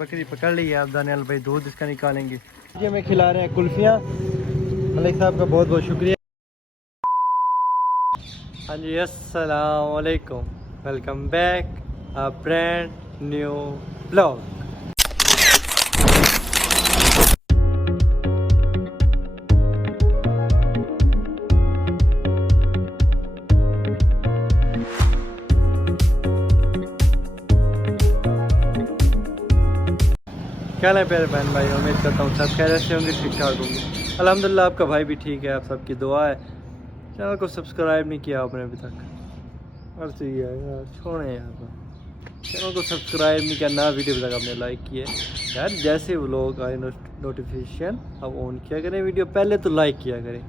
बकरी पकड़ ली है, अब दानियाल भाई दूध इसका निकालेंगे। ये हमें खिला रहे हैं कुल्फियाँ। मलिक साहब का बहुत बहुत शुक्रिया। हाँ जी, अस्सलाम वालेकुम, welcome back a brand new blog. क्या है प्यारे बहन भाई, उम्मीद करता हूँ सब खैरियत से होंगे, ठीक ठाक होंगे। अल्हम्दुलिल्लाह आपका भाई भी ठीक है, आप सबकी दुआ है। चैनल को सब्सक्राइब नहीं किया आपने अभी तक, और सही है यार, छोड़ें यार, चैनल को सब्सक्राइब नहीं किया ना, वीडियो तक आपने लाइक किया यार। जैसे वो लोग आए नोटिफिकेशन अब ऑन किया करें, वीडियो पहले तो लाइक किया करें,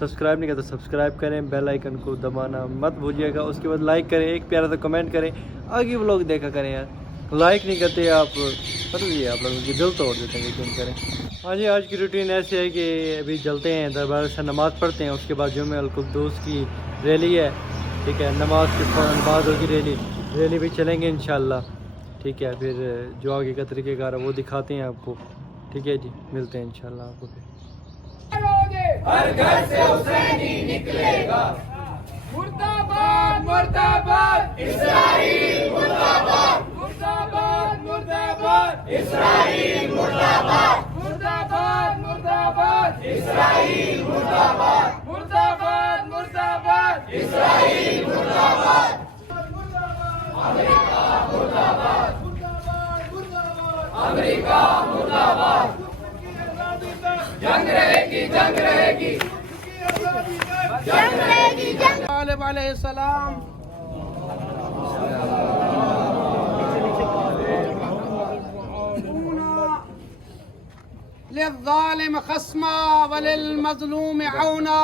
सब्सक्राइब नहीं किया तो सब्सक्राइब करें, बेल आइकन को दबाना मत भूलिएगा। उसके बाद लाइक करें, एक प्यारा सा कमेंट करें, आगे वो लोग देखा करें यार। लाइक नहीं करते आप, पता ही है आप लोगों की दिल तोड़ देते हैं, क्यों करें। हाँ जी, आज की रूटीन ऐसी है कि अभी चलते हैं दरबार से, नमाज़ पढ़ते हैं, उसके बाद जुम्मे अल कुद्दूस की रैली है, ठीक है। नमाज के फ़ौरन बाद होगी रैली भी चलेंगे इंशाल्लाह, ठीक है। फिर जो आगे का तरीक़ेकार है वो दिखाते हैं आपको, ठीक है जी। मिलते हैं इंशाल्लाह आपको फिर। हर घर से हुसैनी निकलेगा, मुर्दाबाद मुर्दाबाद इस्राईल मुर्दाबाद, मुर्दाबाद मुर्दाबाद इस्राईल मुर्दाबाद, मुर्दाबाद मुर्दाबाद इस्राईल मुर्दाबाद, मुर्दाबाद मुर्दाबाद इस्राईल मुर्दाबाद, अमेरिका मुर्दाबाद, अमेरिका मुर्दाबाद। जंग रहेगी, जंग रहेगी, जंग रहेगी, जंग। अलैहिस्सलाम लिज़्ज़ालिम खस्मा वलिल-मज़लूम औना।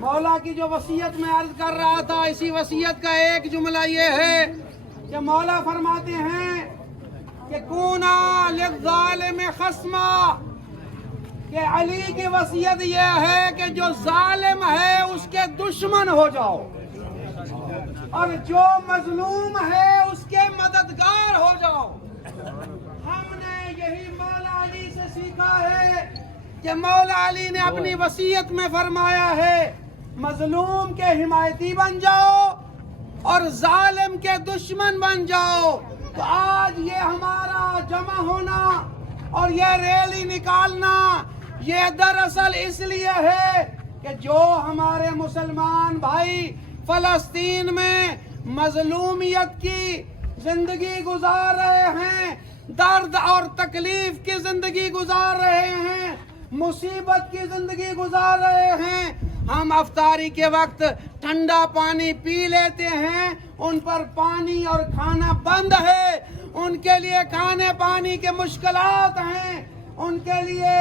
मौला की जो वसीयत में अर्ज कर रहा था, इसी वसीयत का एक जुमला ये है कि मौला फरमाते हैं कि कूना लिज़्ज़ालिम खस्मा, कि अली की वसीयत यह है कि जो जालिम है उसके दुश्मन हो जाओ, और जो मजलूम है उसके मददगार हो जाओ। हमने यही मौला अली से सीखा है कि मौला अली ने अपनी वसीयत में फरमाया है, मजलूम के हिमायती बन जाओ और जालिम के दुश्मन बन जाओ। तो आज ये हमारा जमा होना और ये रैली निकालना, ये दरअसल इसलिए है कि जो हमारे मुसलमान भाई फलस्तीन में मजलूमियत की जिंदगी गुजार रहे हैं, दर्द और तकलीफ की जिंदगी गुजार रहे हैं, मुसीबत की जिंदगी गुजार रहे हैं। हम अफ्तारी के वक्त ठंडा पानी पी लेते हैं, उन पर पानी और खाना बंद है, उनके लिए खाने पानी के मुश्किलात हैं, उनके लिए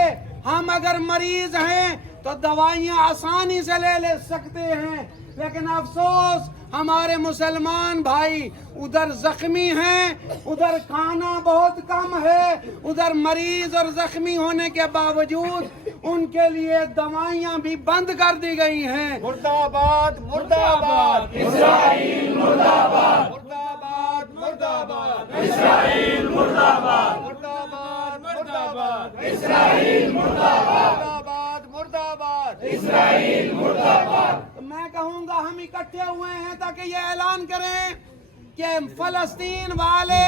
हम अगर मरीज हैं तो दवाइयाँ आसानी से ले सकते हैं, लेकिन अफसोस हमारे मुसलमान भाई उधर जख्मी हैं, उधर खाना बहुत कम है, उधर मरीज और जख्मी होने के बावजूद उनके लिए दवाइयाँ भी बंद कर दी गई हैं। मुर्दाबाद मुर्दाबाद इस्राईल मुर्दाबाद, मुर्दाबाद मुर्दाबाद इस्राईल मुर्दाबाद, मुर्दाबाद मुर्दाबाद इस्राईल मुर्दाबाद, मुर्दाबाद इस्राईल मुर्दाबाद। तो मैं कहूँगा हम इकट्ठे हुए हैं ताकि ये ऐलान करें कि फलस्तीन वाले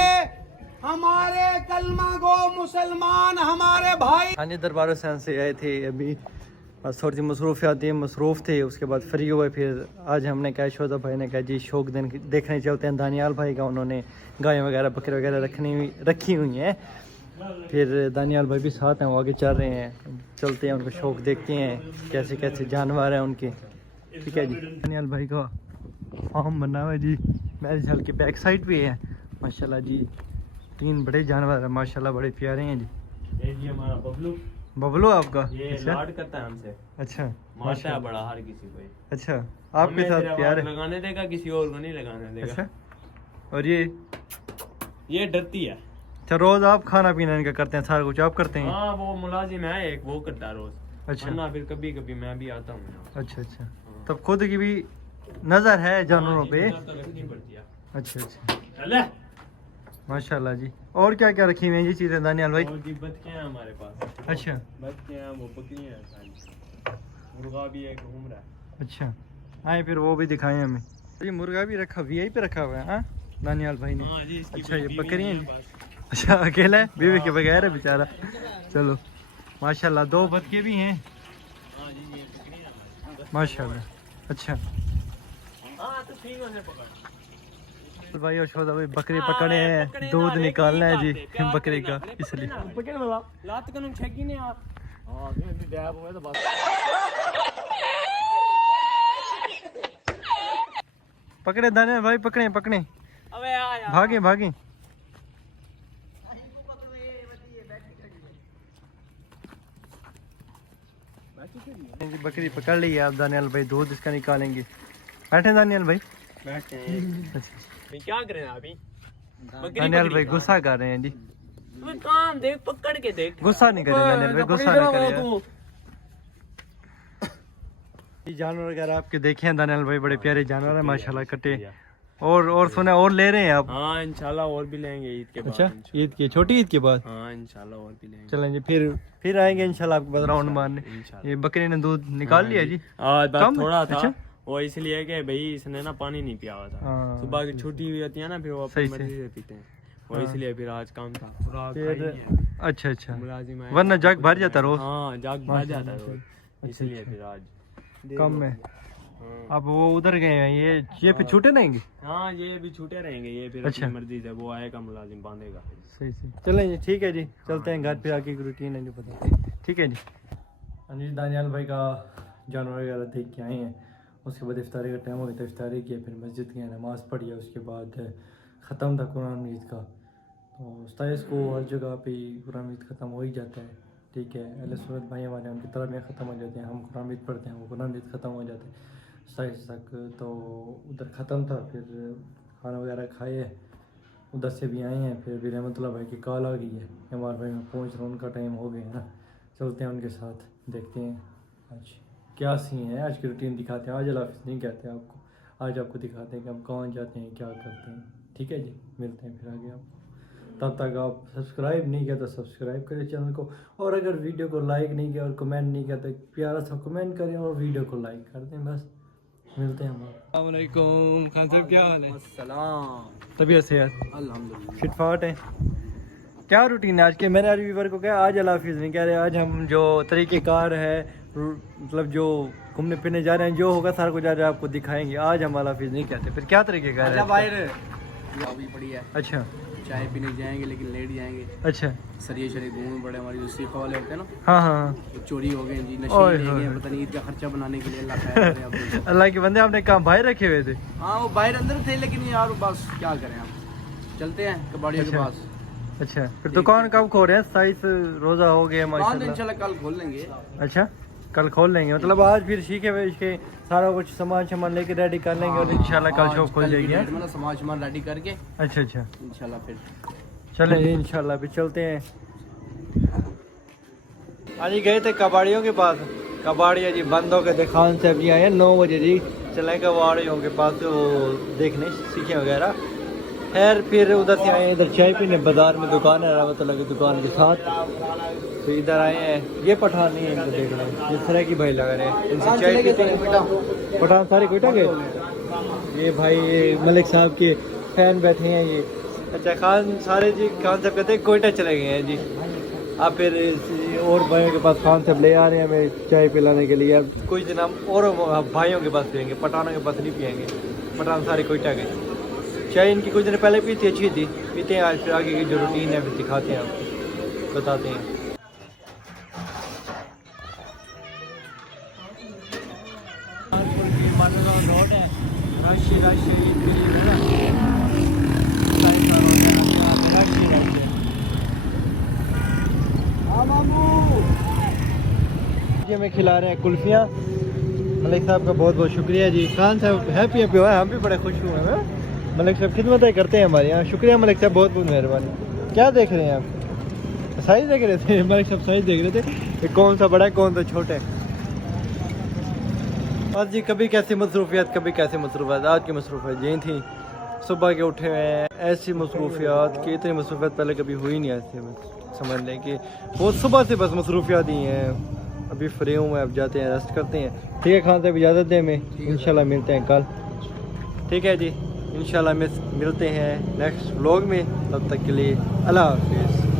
हमारे कलमा गो मुसलमान हमारे भाई। हाँ जी, दरबार हुसैन से आए थे, अभी बस थोड़ी सी मसरूफ़ थे, उसके बाद फ्री हुए। फिर आज हमने कहा, शोधा भाई ने कहा जी शौक देखने चलते हैं दानियाल भाई का, उन्होंने गाय वगैरह बकरे वगैरह रखी हुई हैं। फिर दानियाल भाई भी साथ हैं, वो आगे चल रहे हैं, चलते हैं उनको शौक देखते हैं कैसे कैसे जानवर हैं उनके, ठीक है जी। दानियाल भाई का फार्म बना हुआ है जी, मैरिज हॉल के बैक साइड पे है माशाल्लाह जी। 3 बड़े जानवर हैं माशाल्लाह, बड़े प्यारे हैं जी। ये हमारा बबलू आपका, ये अच्छा? लाड करता है हमसे, अच्छा, मारता है बड़ा हर किसी को। अच्छा, आपके साथ प्यार है? लगाने देगा, किसी और को नहीं लगाने देगा। अच्छा, और ये डरती है। अच्छा, रोज आप खाना पीना इनका करते हैं, सारा कुछ आप करते हैं? हाँ, वो मुलाजिम है एक, वो करता है रोज। अच्छा, ना फिर कभी कभी मैं भी आता हूँ। अच्छा अच्छा, तब खुद की भी नजर है जानवरों पे। तो रखनी पड़ती है। अच्छा अच्छा, चले माशाल्लाह जी। और क्या क्या रखी हुई हैं ये चीज़ें दानियाल भाई? और जी बतखे हैं हमारे पास। अच्छा बतखे हैं, वो बकरियां हैं सारी। मुर्गा भी है, घूम रहा है। अच्छा, आए फिर वो भी दिखाएं हमें। ये मुर्गा भी रखा, वीआई पे रखा हुआ है हाँ दानियाल भाई ने। हाँ जी, इसकी अच्छा ये बीवी बकरियाँ नहीं हैं है जी। अच्छा अकेला है, बीवी के बगैर है बेचारा। चलो माशाल्लाह, 2 बतखे भी हैं हाँ जी, ये बकरियां हैं हमारी। माशाल्लाह। अच्छा हाँ तो ठीक है, पकड़। भाई और छोटा भाई बकरी पकड़े हैं, दूध निकालना है जी बकरी का, इसलिए लात कनु छेगी ने आप। हां ये डैब हुए तो बस। पकड़े दानियाल भाई, पकड़े पकड़े, अबे आ यार, भागे भागे। बकरी पकड़ ली है आप दानियाल भाई, दूध इसका निकालेंगे। बैठे दानियाल भाई। बैठते हैं। भाई क्या करें अभी? दानियाल भाई गुस्सा कर रहे हैं जी। तुम्हें काम देख, पकड़ के देख। गुस्सा नहीं करें दानियाल भाई, गुस्सा नहीं करें। ये जानवर वगैरह आपके देखे हैं दानियाल भाई, बड़े प्यारे जानवर हैं माशाल्लाह, कटे। और सुना और ले रहे हैं आप? हाँ इंशाल्लाह और भी लेंगे ईद के बाद। अच्छा ईद की, छोटी ईद के बाद? हाँ इंशाल्लाह और भी लेंगे। चलें जी, फिर आएंगे इंशाल्लाह आपके पास राउंड मारने। ये बकरी ने दूध निकाल लिया जी? आज बात कम? थोड़ा था। अच्छा? वो इसलिए कि भाई इसने ना पानी नहीं पिया हुआ था। हाँ। सुबह की छुट्टी हुई होती है ना, फिर वो सही अपनी से। मर्जी से पीते हैं। वो हाँ। इसलिए फिर आज काम था। फिर अच्छा अच्छा, मुलाजिम आए। वरना जग भर जाता रोज। हाँ जग भर जाता है रोज, इसलिए फिर आज कम में। हाँ। अब वो उधर गए हैं, ये फिर छूटे नहीं? हाँ ये भी छूटे रहेंगे, ये फिर अच्छा। अपनी मर्जी से वो आएगा, मुलाजिम बांधेगा। सही सही, चलें जी, ठीक है जी, चलते हैं घर पे, आके रूटीन है जो बताते हैं। ठीक है जी। अनिल दानियाल भाई का जानवर वगैरह देख के आए हैं, उसके बाद इफ्तारी का टाइम हो गया था, इफ्तारी किया, फिर मस्जिद गए, नमाज़ पढ़ी, उसके बाद ख़त्म था कुरान मजीद का। तो उस्ताद को हर जगह पे कुरान मजीद ख़त्म हो ही जाता है, ठीक है। अहले सुन्नत भाई हमारे, उनकी तरफ में ख़त्म हो जाते हैं, हम कुरान मजीद पढ़ते हैं, वो कुरान मजीद ख़त्म हो जाते हैं उस्ताद तक। तो उधर ख़त्म था, फिर खाना वगैरह खाए, उधर से भी आए हैं, फिर भी रहमतुल्लाह भाई की कॉल आ गई है, हमारे भाई में पहुँच रहा, उनका टाइम हो गया ना, चलते हैं उनके साथ, देखते हैं आज क्या सीन है, आज की रूटीन दिखाते हैं। आज अल्लाह नहीं कहते आपको, आज आपको दिखाते हैं कि हम कहाँ जाते हैं, क्या करते हैं। ठीक है जी, मिलते हैं फिर आगे आपको। तब तक आप सब्सक्राइब नहीं किया तो सब्सक्राइब करें चैनल को, और अगर वीडियो को लाइक नहीं किया और कमेंट नहीं किया तो प्यारा सा कमेंट करें और वीडियो को लाइक कर दें, बस मिलते हैं हम। अस्सलाम वालेकुम खान साहब, क्या हाल है? सलाम। तबीयत सेहत? अल्हम्दुलिल्लाह। फिटफाट है। क्या रूटीन है आज के? मैंने व्यूवर को कहा आज अल्लाह हाफिज़ नहीं कह रहे, आज हम जो तरीक़ेकार है, मतलब जो घूमने फिरने जा रहे हैं, जो होगा सारा कुछ आज आपको दिखाएंगे। आज हम अल्लाह हाफिज़ नहीं कहते, फिर क्या तरीक़ेकार है? बाहर अभी पड़ी है, अच्छा चाय पीने जाएंगे लेकिन लेट जाएंगे। अच्छा सरिये शरीय घूमने पड़े, हमारी जो सीखा वाले होते हैं ना, हाँ हाँ वो चोरी हो गए जी, ओए नशे ले होए। गए, पता नहीं ईद का खर्चा बनाने के लिए। अल्लाह खैर करे आप। अल्लाह के बंदे, आपने काम भाई रखे हुए थे? हाँ वो बाहर अंदर थे, लेकिन यार बस क्या करें आप, चलते हैं कबाड़ियों के अच्छा। पास। अच्छा फिर दुकान कब खोल रहे हैं? 27 रोज़ा हो गया दुकान माशाल्लाह। इंशाल्लाह कल खोल लेंगे। अच्छा कल खोल लेंगे, मतलब आज फिर सीखे हुए इसके सारा कुछ सामान लेके रेडी कर लेंगे और इंशाल्लाह कल शॉप खुल जाएगी। हाँ? मतलब सामान रेडी करके अच्छा अच्छा, इंशाल्लाह फिर चलें जी इंशाल्लाह भी चलते हैं। आज ही गए थे कबाड़ियों के पास, कबाड़िया जी बंद हो गए थे, खान साहब जी आए हैं 9 बजे जी, चले कबाड़ियों के पास वो देखने सीखे वगैरह। खैर फिर उधर से आए, इधर चाय पीने, बाजार में दुकान है रहमतुल्लाह की दुकान के साथ, तो इधर आए हैं। ये पठान नहीं है, इनको देख रहे हैं, ये तरह की भाई लगा रहे हैं, इनसे चाय पीते हैं। पठान सारे कोयटा गए, ये भाई ये मलिक साहब के फैन बैठे हैं ये। अच्छा खान सारे जी, खान साहब कहते हैं कोयटा चले गए हैं जी। अब फिर और भाइयों के पास खान साहब ले आ रहे हैं हमें चाय पिलाने के लिए। अब कुछ दिन हम और भाइयों के पास पियेंगे, पठानों के पास नहीं पियेंगे, पठान सारे कोयटा गए। चाय इनकी कुछ दिन पहले पी थी, अच्छी थी, पीते हैं आज। फिर आगे की जो रूटीन है फिर दिखाते हैं आपको, बताते हैं। रोड है, हमें खिला रहे हैं कुल्फियाँ। मलिक साहब का बहुत बहुत शुक्रिया जी। खान साहब हैप्पी हैप्पी हुआ है, हम भी बड़े खुश हुए हैं। मलिक साहब खिदमतें करते हैं हमारे यहाँ, शुक्रिया मलिक साहब, बहुत बहुत मेहरबानी। क्या देख रहे हैं आप? साइज देख रहे थे? मलिक साहब साइज देख रहे थे कि कौन सा बड़ा है कौन सा छोटा है। बस जी, कभी कैसी मसरूफियत कभी कैसी मसरूफियत। आज की मसरूफियत यही थी, सुबह के उठे हुए हैं, ऐसी मसरूफियात कि इतनी मसरूफियात पहले कभी हुई नहीं ऐसे में। समझ लें कि बहुत सुबह से बस मसरूफियात ही हैं। अभी फ्री हूँ मैं, अब जाते हैं रेस्ट करते हैं। ठीक है खान साहब इजाज़त दें हमें, इंशाल्लाह मिलते हैं कल। ठीक है जी, इंशाल्लाह मिलते हैं नेक्स्ट व्लॉग में। तब तक के लिए अल्लाह हाफिज़।